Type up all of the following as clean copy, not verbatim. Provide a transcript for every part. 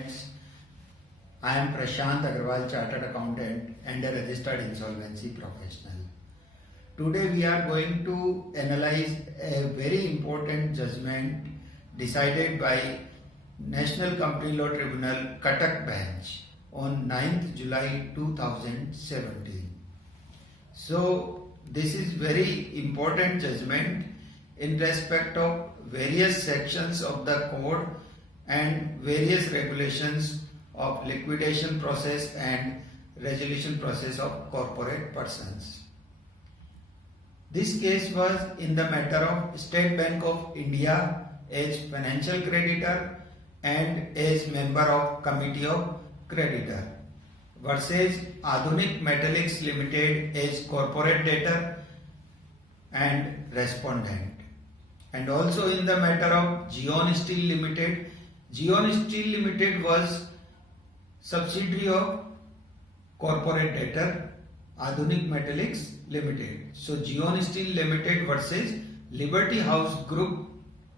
Friends, I am Prashant Agarwal, Chartered Accountant and a registered insolvency professional. Today we are going to analyze a very important judgment decided by National Company Law Tribunal, Cuttack Bench on 9th July 2017. So this is very important judgment in respect of various sections of the code and various regulations of liquidation process and resolution process of corporate persons. This case was in the matter of State Bank of India as financial creditor and as member of Committee of Creditor versus Adhunik Metallics Limited as corporate debtor and respondent, and also in the matter of Geon Steel Limited. Geon Steel Limited was subsidiary of corporate debtor Adhunik Metallics Limited. So Geon Steel Limited versus Liberty House Group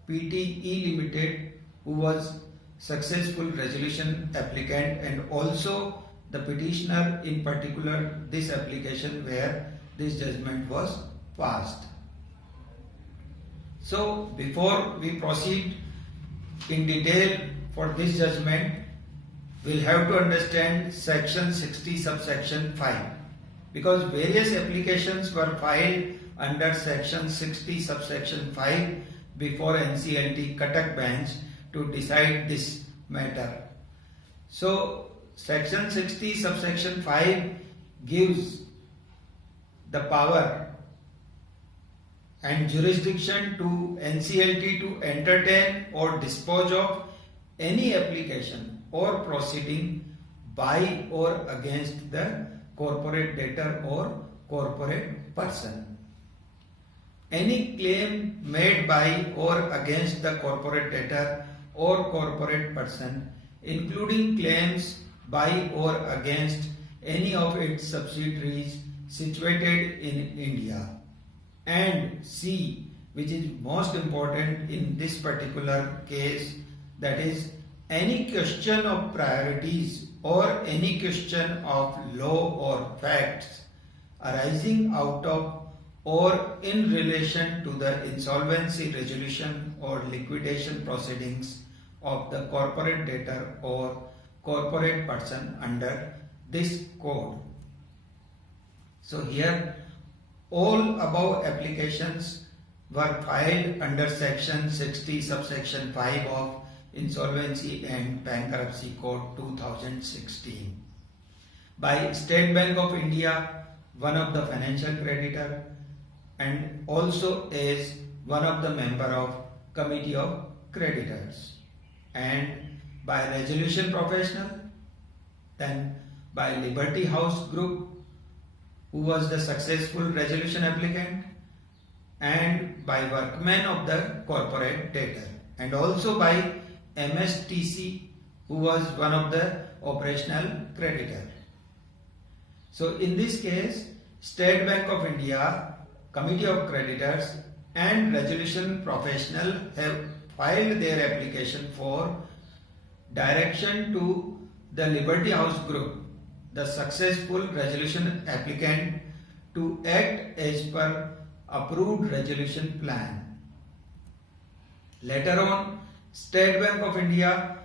Pte Limited, who was successful resolution applicant and also the petitioner in particular this application where this judgment was passed. So before we proceed in detail for this judgment, we'll have to understand section 60 subsection 5, because various applications were filed under section 60 subsection 5 before NCLT Cuttack Bench to decide this matter. So section 60 subsection 5 gives the power and jurisdiction to NCLT to entertain or dispose of any application or proceeding by or against the corporate debtor or corporate person. Any claim made by or against the corporate debtor or corporate person, including claims by or against any of its subsidiaries situated in India. And C, which is most important in this particular case, that is any question of priorities or any question of law or facts arising out of or in relation to the insolvency resolution or liquidation proceedings of the corporate debtor or corporate person under this code. So here all above applications were filed under section 60 subsection 5 of Insolvency and Bankruptcy Code 2016 by State Bank of India, one of the financial creditor, and also as one of the member of Committee of Creditors, and by Resolution Professional, then by Liberty House Group, who was the successful resolution applicant, and by workmen of the corporate debtor, and also by MSTC, who was one of the operational creditor. So in this case, State Bank of India, Committee of Creditors and Resolution Professional have filed their application for direction to the Liberty House Group, the successful resolution applicant, to act as per approved resolution plan. Later on, State Bank of India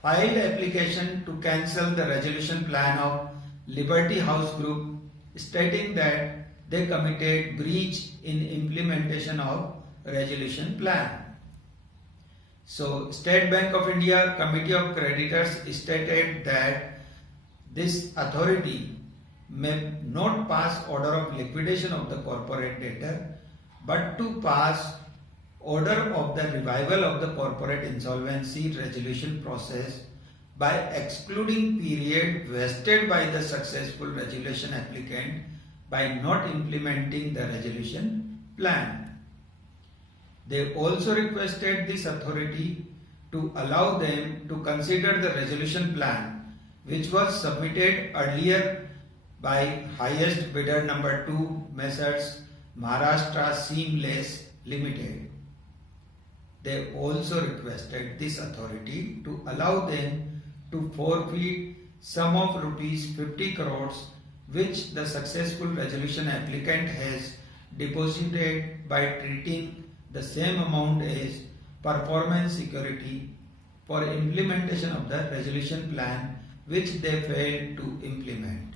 filed application to cancel the resolution plan of Liberty House Group, stating that they committed breach in implementation of resolution plan. So State Bank of India Committee of Creditors stated that this authority may not pass order of liquidation of the corporate debtor, but to pass order of the revival of the corporate insolvency resolution process by excluding period vested by the successful resolution applicant by not implementing the resolution plan. They also requested this authority to allow them to consider the resolution plan which was submitted earlier by highest bidder number 2, Messrs. Maharashtra Seamless Limited. They also requested this authority to allow them to forfeit sum of rupees 50 crores which the successful resolution applicant has deposited by treating the same amount as performance security for implementation of the resolution plan which they failed to implement.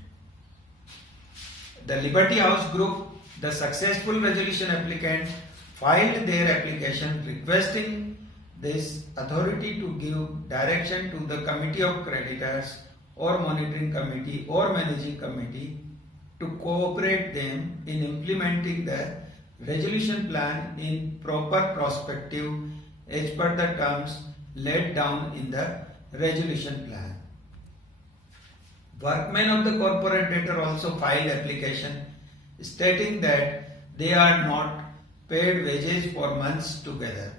The Liberty House Group, the successful resolution applicant, filed their application requesting this authority to give direction to the Committee of Creditors or Monitoring Committee or Managing Committee to cooperate them in implementing the resolution plan in proper perspective as per the terms laid down in the resolution plan. Workmen of the corporate debtor also filed application stating that they are not paid wages for months together.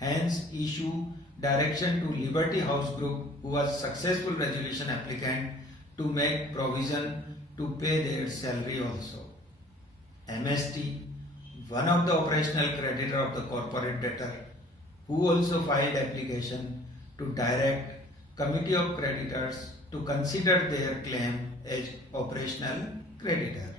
Hence, issue direction to Liberty House Group, who was successful resolution applicant, to make provision to pay their salary also. MST, one of the operational creditor of the corporate debtor, who also filed application to direct Committee of Creditors to consider their claim as operational creditor.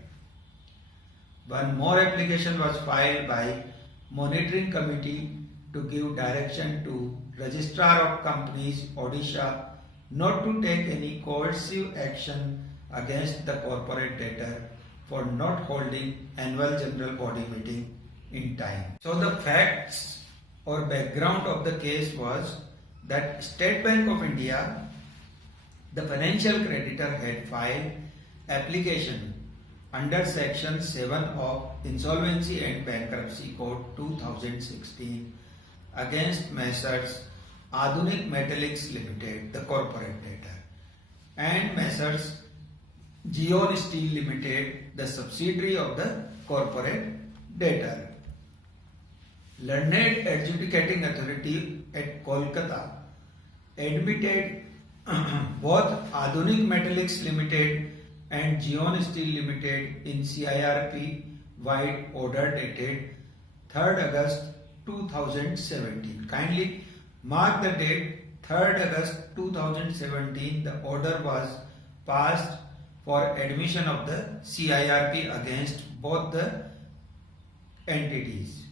One more application was filed by Monitoring Committee to give direction to Registrar of Companies Odisha not to take any coercive action against the corporate debtor for not holding annual general body meeting in time. So the facts or background of the case was that State Bank of India, the financial creditor, had filed application under section 7 of Insolvency and Bankruptcy Code 2016 against Messrs. Adunik Metallics Limited, the corporate debtor, and Messrs. Geon Steel Limited, the subsidiary of the corporate debtor. Learned Adjudicating Authority at Kolkata admitted both Adunik Metallics Limited and Geon Steel Limited in CIRP wide order dated 3rd August 2017. Kindly mark the date 3rd August 2017. The order was passed for admission of the CIRP against both the entities.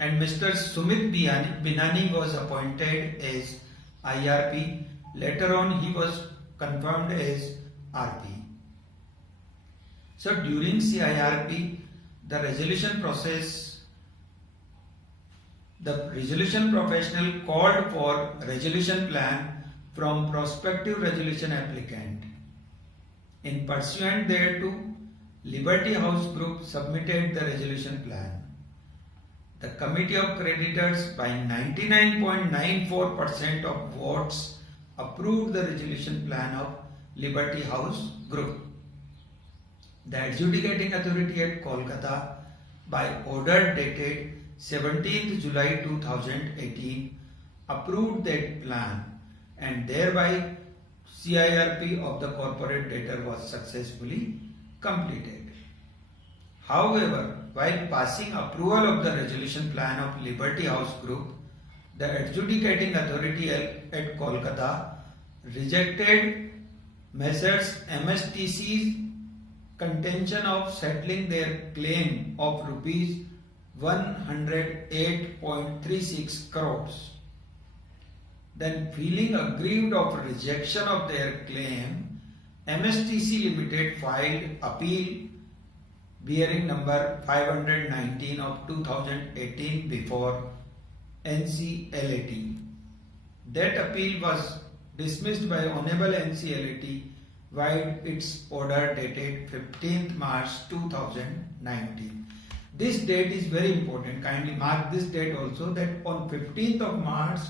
And Mr. Sumit Binani was appointed as IRP. Later on he was confirmed as RP. So during CIRP, the resolution professional called for resolution plan from prospective resolution applicant. In pursuant thereto, Liberty House Group submitted the resolution plan. The Committee of Creditors by 99.94% of votes approved the resolution plan of Liberty House Group. The Adjudicating Authority at Kolkata by order dated 17th July 2018 approved that plan, and thereby CIRP of the corporate debtor was successfully completed. However, while passing approval of the resolution plan of Liberty House Group, the Adjudicating Authority at Kolkata rejected Messrs. MSTC's contention of settling their claim of rupees 108.36 crores. Then, feeling aggrieved of rejection of their claim, MSTC Limited filed appeal bearing number 519 of 2018 before NCLAT. That appeal was dismissed by Honorable NCLAT while its order dated 15th March 2019. This date is very important. Kindly mark this date also, that on 15th of March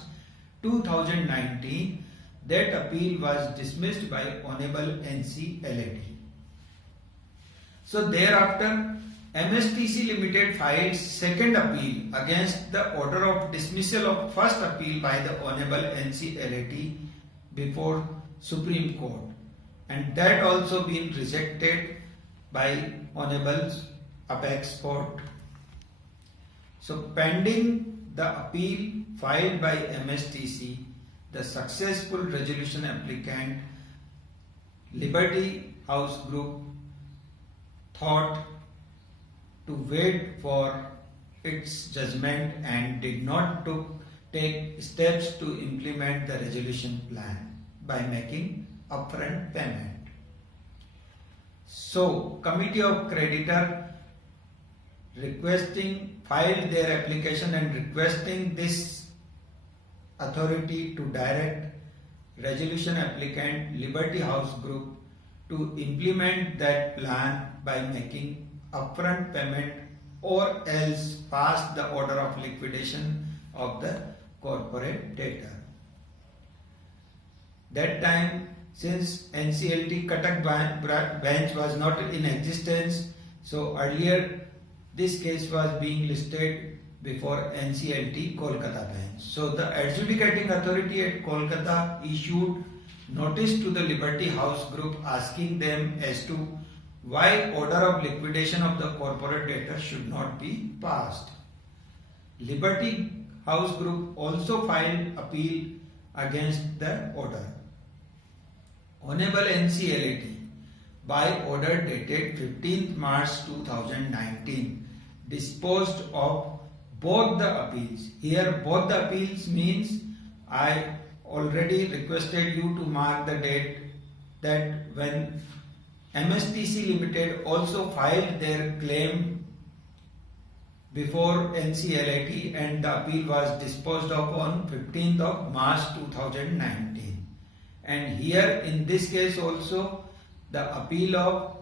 2019, that appeal was dismissed by Honorable NCLAT. So thereafter, MSTC Limited filed second appeal against the order of dismissal of first appeal by the Honorable NCLAT before Supreme Court, and that also been rejected by Honorable Apex Court. So pending the appeal filed by MSTC, the successful resolution applicant Liberty House Group thought to wait for its judgment and did not take steps to implement the resolution plan by making upfront payment. So, Committee of Creditor filed their application and requesting this authority to direct resolution applicant Liberty House Group to implement that plan by making upfront payment or else pass the order of liquidation of the corporate debtor. That time, since NCLT Cuttack bench was not in existence, so earlier this case was being listed before NCLT Kolkata bench. So the adjudicating authority at Kolkata issued notice to the Liberty House Group asking them as to why order of liquidation of the corporate debtor should not be passed. Liberty House Group also filed appeal against the order. Honorable NCLAT by order dated 15th March 2019 disposed of both the appeals. Here both the appeals means I already requested you to mark the date that when MSTC Limited also filed their claim before NCLAT and the appeal was disposed of on 15th of March 2019. And here in this case also the appeal of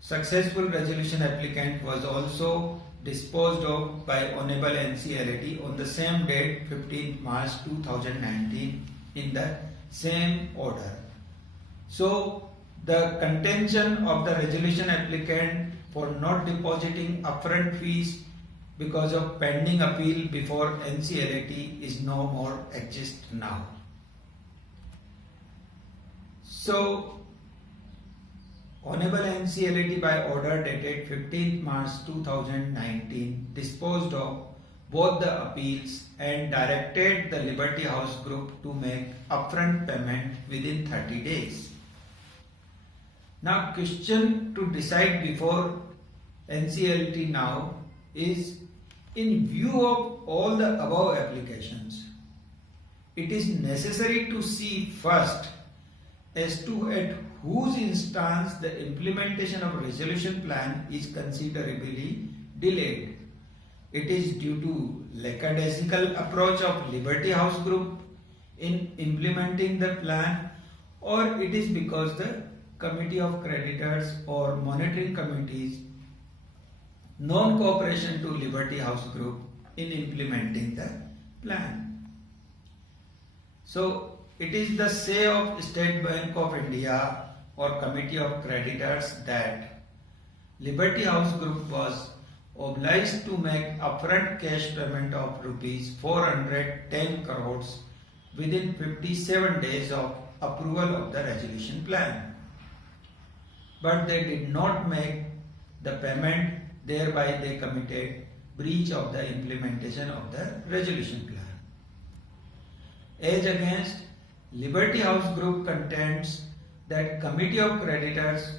successful resolution applicant was also disposed of by Honorable NCLAT on the same date 15th March 2019 in the same order. So the contention of the resolution applicant for not depositing upfront fees because of pending appeal before NCLAT is no more exist now. So, Honorable NCLAT by order dated 15th March 2019 disposed of both the appeals and directed the Liberty House Group to make upfront payment within 30 days. Now, question to decide before NCLAT now is, in view of all the above applications, it is necessary to see first as to at whose instance the implementation of resolution plan is considerably delayed. It is due to lackadaisical approach of Liberty House Group in implementing the plan, or it is because the Committee of Creditors or monitoring committees non-cooperation to Liberty House Group in implementing the plan. So it is the say of State Bank of India or Committee of Creditors that Liberty House Group was obliged to make upfront cash payment of rupees 410 crores within 57 days of approval of the resolution plan. But they did not make the payment, thereby they committed breach of the implementation of the resolution plan. As against, Liberty House Group contends that Committee of Creditors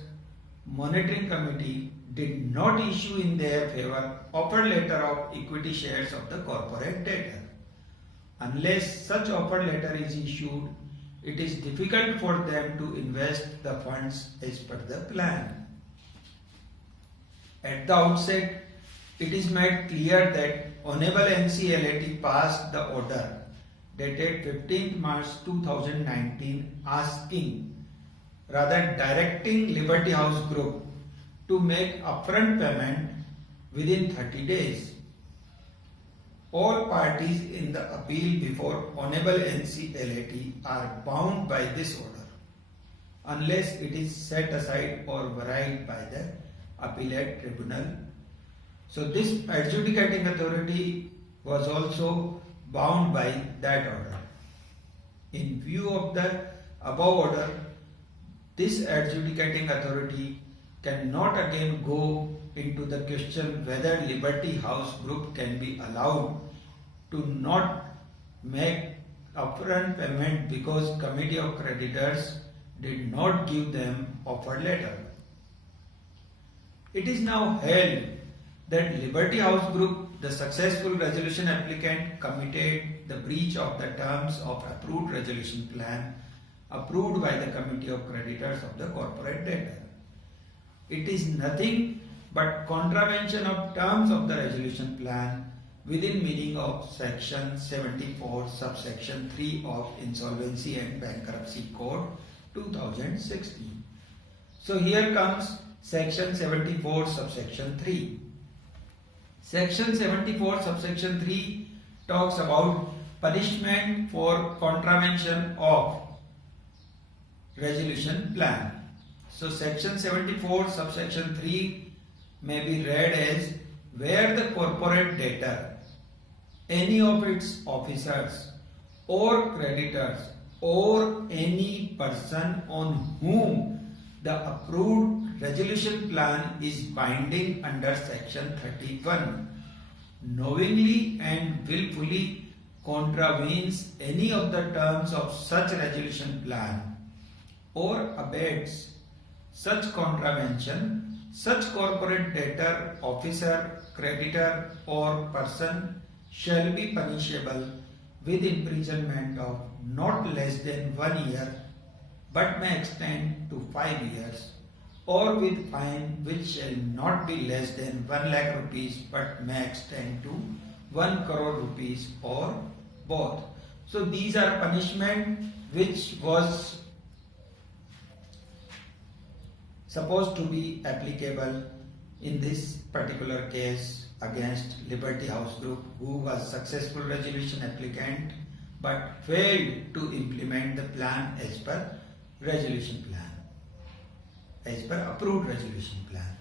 Monitoring Committee did not issue in their favor offer letter of equity shares of the corporate debtor. Unless such offer letter is issued, it is difficult for them to invest the funds as per the plan. At the outset, it is made clear that Honorable NCLAT passed the order dated 15th March 2019 directing Liberty House Group to make upfront payment within 30 days. All parties in the appeal before Honorable NCLAT are bound by this order unless it is set aside or varied by the appellate tribunal. So this adjudicating authority was also bound by that order. In view of the above order, this adjudicating authority cannot again go into the question whether Liberty House Group can be allowed to not make upfront payment because committee of creditors did not give them offer letter. It is now held that Liberty House Group, the successful resolution applicant, committed the breach of the terms of approved resolution plan approved by the committee of creditors of the corporate debtor. It is nothing but contravention of terms of the resolution plan within meaning of section 74 subsection 3 of Insolvency and Bankruptcy Code 2016. So here comes section 74 subsection 3. Section 74 subsection 3 talks about punishment for contravention of resolution plan. So section 74 subsection 3 may be read as where the corporate debtor, any of its officers or creditors or any person on whom the approved resolution plan is binding under section 31 knowingly and willfully contravenes any of the terms of such resolution plan or abets such contravention, such corporate debtor, officer, creditor or person shall be punishable with imprisonment of not less than 1 year but may extend to 5 years, or with fine which shall not be less than 1 lakh rupees but may extend to 1 crore rupees or both. So these are punishment which was supposed to be applicable in this particular case against Liberty House Group, who was successful resolution applicant but failed to implement the plan as per resolution plan, as per approved resolution plan.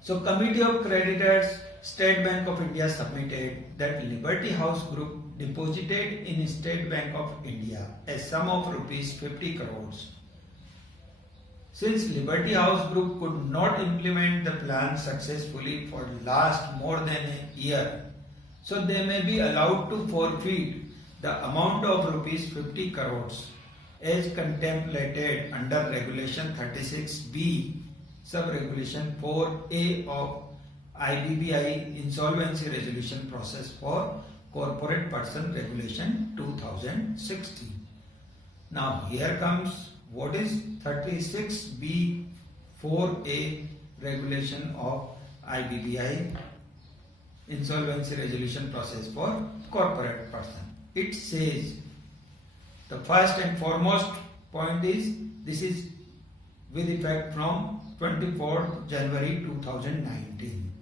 So Committee of Creditors, State Bank of India submitted that Liberty House Group deposited in State Bank of India a sum of rupees 50 crores. Since Liberty House Group could not implement the plan successfully for last more than a year, so they may be allowed to forfeit the amount of rupees 50 crores as contemplated under Regulation 36B, Sub-Regulation 4A of IBBI Insolvency Resolution Process for Corporate Person Regulation 2016. Now here comes what is 36B 4A regulation of IBBI Insolvency Resolution Process for Corporate Person. It says the first and foremost point is this is with effect from 24th January 2019,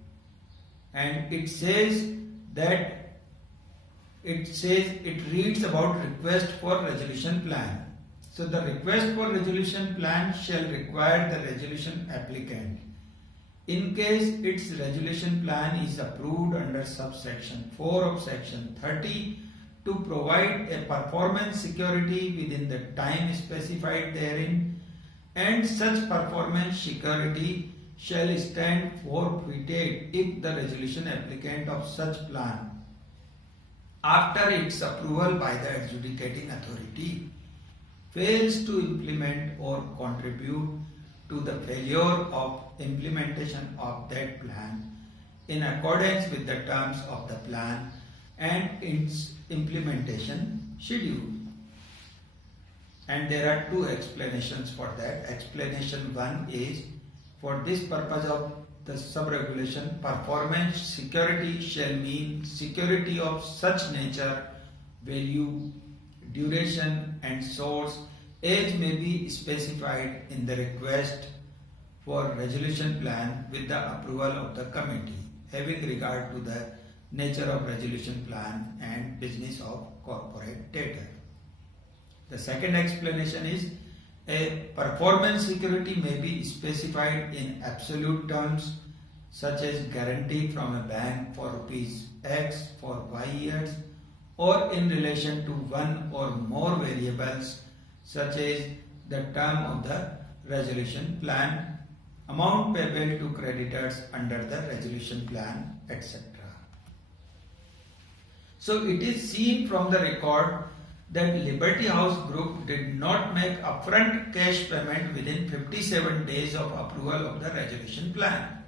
and it says that it reads about request for resolution plan. So the request for resolution plan shall require the resolution applicant, in case its resolution plan is approved under subsection 4 of section 30, to provide a performance security within the time specified therein, and such performance security shall stand forfeited if the resolution applicant of such plan, after its approval by the adjudicating authority, fails to implement or contribute to the failure of implementation of that plan in accordance with the terms of the plan and its implementation schedule. And there are two explanations for that. Explanation 1 is, for this purpose of the sub-regulation, performance security shall mean security of such nature, value, duration and source as may be specified in the request for resolution plan with the approval of the committee, having regard to the nature of resolution plan and business of corporate debtor. The second explanation is, a performance security may be specified in absolute terms such as guarantee from a bank for rupees X for Y years, or in relation to one or more variables such as the term of the resolution plan, amount payable to creditors under the resolution plan, etc. So it is seen from the record that Liberty House Group did not make upfront cash payment within 57 days of approval of the resolution plan.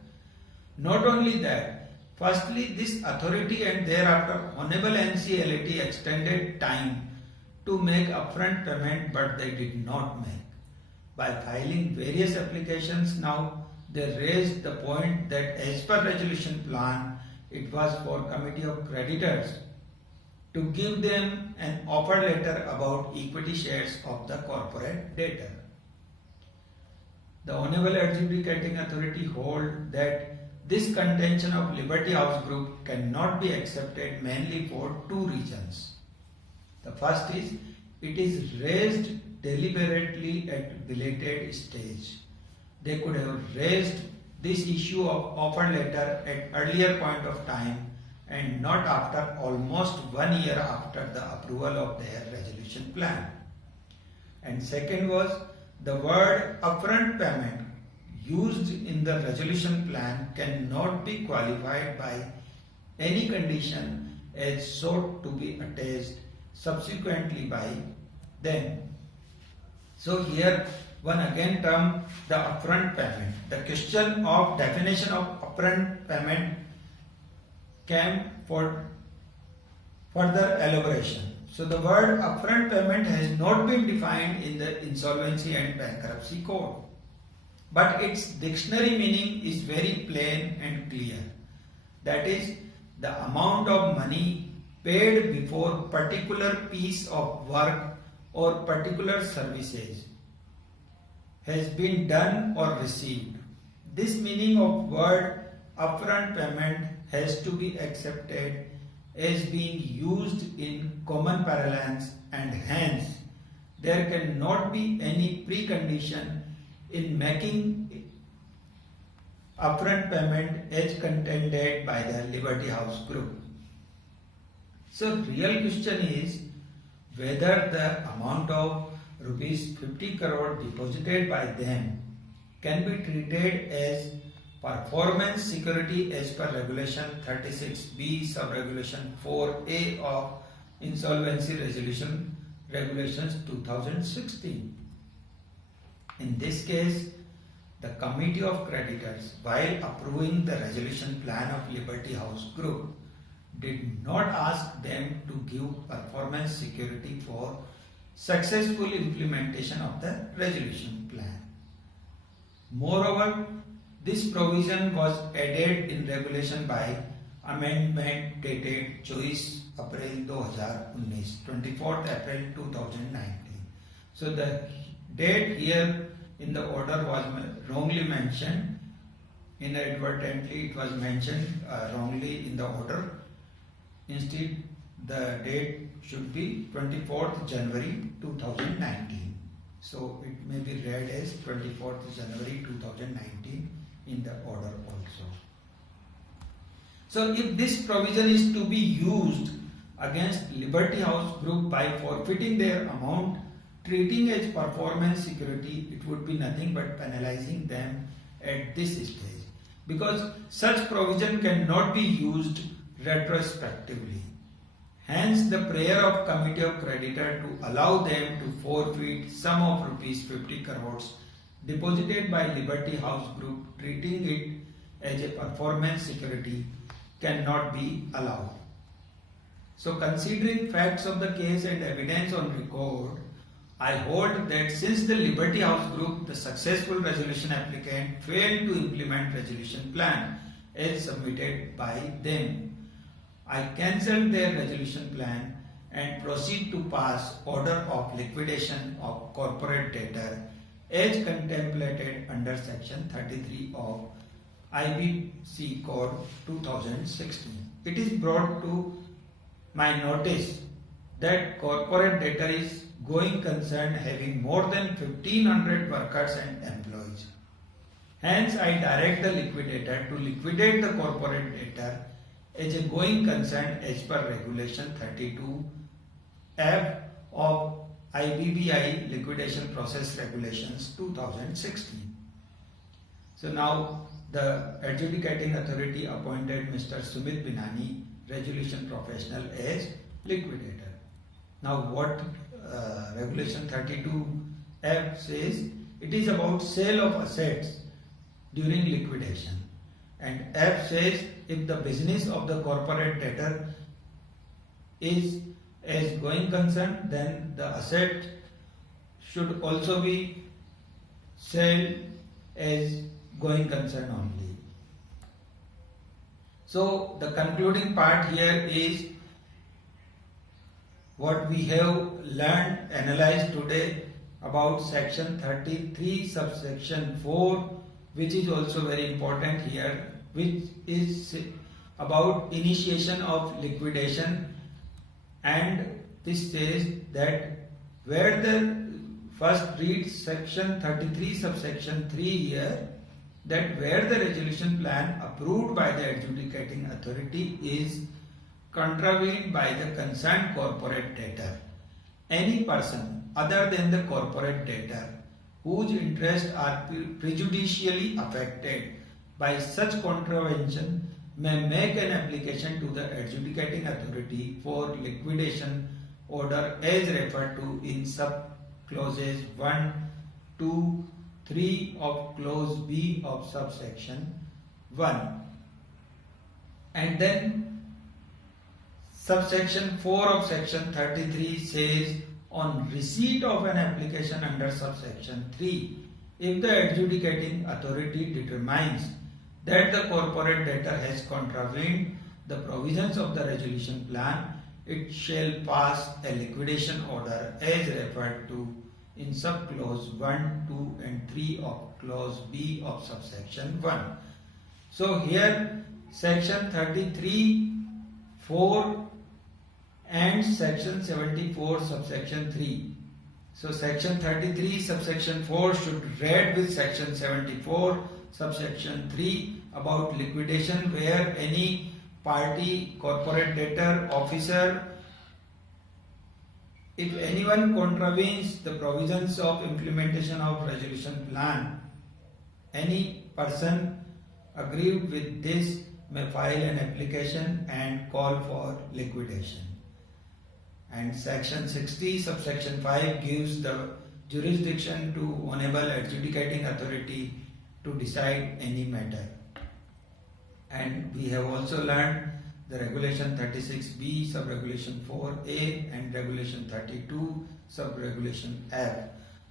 Not only that, firstly, this authority and thereafter Honorable NCLAT extended time to make upfront payment, but they did not make. By filing various applications now, they raised the point that as per resolution plan, it was for Committee of Creditors to give them an offer letter about equity shares of the corporate debtor. The Honorable Adjudicating Authority hold that this contention of Liberty House Group cannot be accepted mainly for two reasons. The first is, it is raised deliberately at belated stage. They could have raised this issue of offer letter at earlier point of time and not after almost 1 year after the approval of their resolution plan. And second was, the word upfront payment used in the resolution plan cannot be qualified by any condition as sought to be attached subsequently by them. So here one again term the upfront payment. The question of definition of upfront payment came for further elaboration. So the word upfront payment has not been defined in the Insolvency and Bankruptcy Code, but its dictionary meaning is very plain and clear. That is, the amount of money paid before particular piece of work or particular services has been done or received. This meaning of word upfront payment has to be accepted as being used in common parlance, and hence there cannot be any precondition in making upfront payment as contended by the Liberty House Group. So real question is whether the amount of rupees 50 crore deposited by them can be treated as performance security as per regulation 36B sub-regulation 4A of Insolvency Resolution Regulations 2016. In this case, the Committee of Creditors, while approving the resolution plan of Liberty House Group, did not ask them to give performance security for successful implementation of the resolution plan. Moreover, this provision was added in regulation by amendment dated 24 April 2019, 24th April 2019. So the date here in the order was wrongly mentioned. Inadvertently it was mentioned wrongly in the order. Instead, the date should be 24th January 2019. So it may be read as 24th January 2019 in the order also. So if this provision is to be used against Liberty House Group by forfeiting their amount, treating as performance security, it would be nothing but penalizing them at this stage, because such provision cannot be used retrospectively. Hence the prayer of Committee of Creditor to allow them to forfeit sum of rupees 50 crores deposited by Liberty House Group, treating it as a performance security, cannot be allowed. So considering facts of the case and evidence on record, I hold that since the Liberty House Group, the successful resolution applicant, failed to implement resolution plan as submitted by them, I cancelled their resolution plan and proceed to pass order of liquidation of corporate debtor as contemplated under section 33 of IBC Code 2016. It is brought to my notice that corporate debtor is going concern having more than 1500 workers and employees. Hence, I direct the liquidator to liquidate the corporate debtor as a going concern as per regulation 32F of IBBI Liquidation Process Regulations 2016. So now the adjudicating authority appointed Mr. Sumit Binani, resolution professional, as liquidator. Now what regulation 32F says, it is about sale of assets during liquidation, and F says if the business of the corporate debtor is as going concern, then the asset should also be sold as going concern only. So the concluding part here is what we have learned, analyzed today about section 33 subsection 4, which is also very important here, which is about initiation of liquidation, and this says that where the first read section 33 subsection 3 here, that where the resolution plan approved by the adjudicating authority is contravened by the concerned corporate debtor, any person other than the corporate debtor whose interests are prejudicially affected by such contravention may make an application to the adjudicating authority for liquidation order as referred to in sub clauses 1, 2, 3 of clause B of subsection 1. And then subsection 4 of section 33 says, on receipt of an application under subsection 3, if the adjudicating authority determines that the corporate debtor has contravened the provisions of the resolution plan, it shall pass a liquidation order as referred to in sub clause 1, 2 and 3 of clause B of subsection 1. So here section 33, 4 and section 74 subsection 3. So section 33 subsection 4 should read with section 74 subsection 3 about liquidation, where any party, corporate debtor, officer, if anyone contravenes the provisions of implementation of resolution plan, any person aggrieved with this may file an application and call for liquidation. And section 60 subsection 5 gives the jurisdiction to honorable adjudicating authority to decide any matter. And we have also learned the regulation 36B sub-regulation 4A and regulation 32 sub-regulation F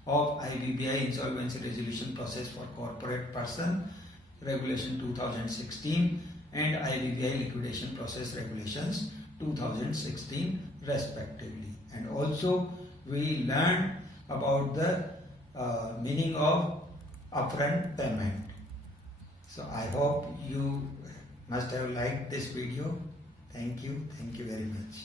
of IBBI insolvency resolution process for corporate person, regulation 2016, and IBBI liquidation process regulations 2016 respectively. And also we learned about the meaning of upfront payment. So I hope you must have liked this video. Thank you very much.